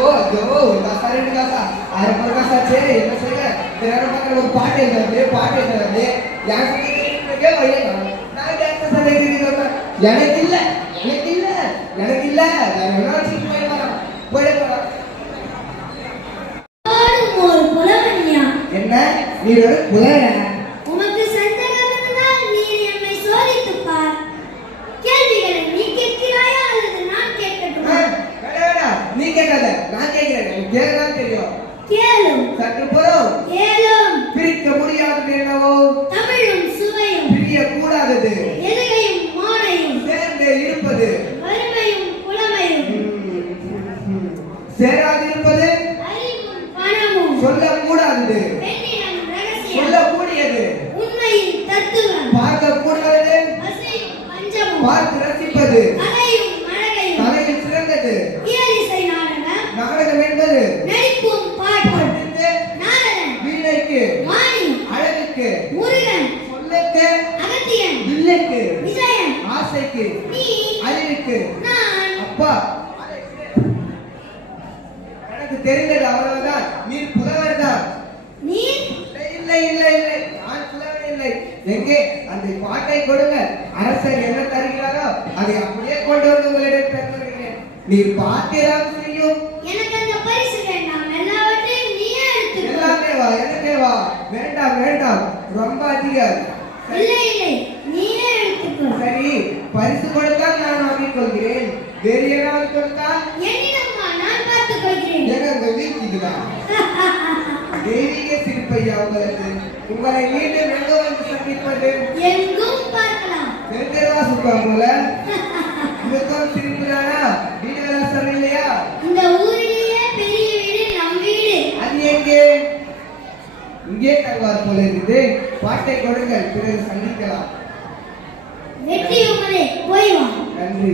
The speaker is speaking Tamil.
ஐயோ ஒரு காசா 2 காசா 1000 ஒரு காசா சரி என்ன செய்ய நேரம் பக்கத்துல ஒரு பாட்டு எழுதுறது யாருக்கு வழியே நான் டான்ஸ் சொல்லிட்டு எனக்கு இல்ல நான் என்ன போயிடலாம் ஒரு புலவனியா என்ன நீ ஒரு புலவனா உனக்கு சந்தேகம் இருந்தால் நீ என்னை சோதித்துப் பார். கேள்விகளை நீ கேட்கிறாயா அல்லது நான் கேட்கட்டுமா? வேணாம் நீ கேட்காத நான் கேட்கிறேன் எனக்கு கேட்கலாம் தெரியும் கேளும் சற்று பொறும் கேளும் பிரிக்க முடியாதது என்னவோ தமிழும் சுவையும் பிரிய கூடாதது எதுகையும் மானையும் சேர்ந்து இருப்பது வறுமையும் புலமையும் சேராது இருப்பது அறிவும் பணமும் சொல்லக்கூடாதது பெண்ணிடம் ரகசியம் சொல்லக்கூடியது உண்மையின் தத்துவம் பார்க்க கூடாதது அசையும் பஞ்சமும் பார்த்து ரசிப்பது கலையும் அழகையும் கலையில் சிறந்தது இயலிசை நாடகம் நாடகம் என்பது நடிப்பும் பாட்டும் நாடகம் வீணைக்கு வாணி அழகுக்கு முருகன் சொல்லுக்கு அகத்தியன் இல்லைக்கு விஜயன் ஆசைக்கு நீ அறிவுக்கு நான் அப்பா எனக்கு தெரிந்தது அவ்வளவுதான் நீ புலவர் தான் நீ இல்லை நான் புலவர் இல்லை எங்கே அந்த பாட்டை கொடுங்க அரசர் என்ன தருகிறாரோ அதை அப்படியே கொண்டு வந்து உங்களிடம் தருகிறேன் நீ பாத்திரம் செய்யும் எனக்கு அந்த பரிசு வேண்டாம் எல்லாவற்றையும் நீயே எடுத்துக்கோ எல்லாமே வா எனக்கே வா வேண்டாம் ரொம்ப அதிகம் இல்லை நீயே எடுத்துக்கோ சரி பரிசு கொடுத்தால் நான் வாங்கிக் கொள்கிறேன் வேறு ஏதாவது கொடுத்தால் என்னிடம்மா நான் பார்த்துக் கொள்கிறேன் எங்க வீட்டுக்குதான் தெய்வீக சிரிப்பையா உங்களை மீண்டும் எங்க வந்து சந்திப்பது எங்கும் பார்க்கலாம் தெருவா சுத்தம் போல இதுக்கும் சிரிப்புதானா வீடு விலாசம் இல்லையா இந்த ஊரிலேயே பெரிய வீடு நம் வீடு அது எங்கே இங்கே தருவார் போல இருக்குது பாட்டை கொடுங்கள் பிறகு சந்திக்கலாம் வெற்றி உமதே போய் வா நன்றி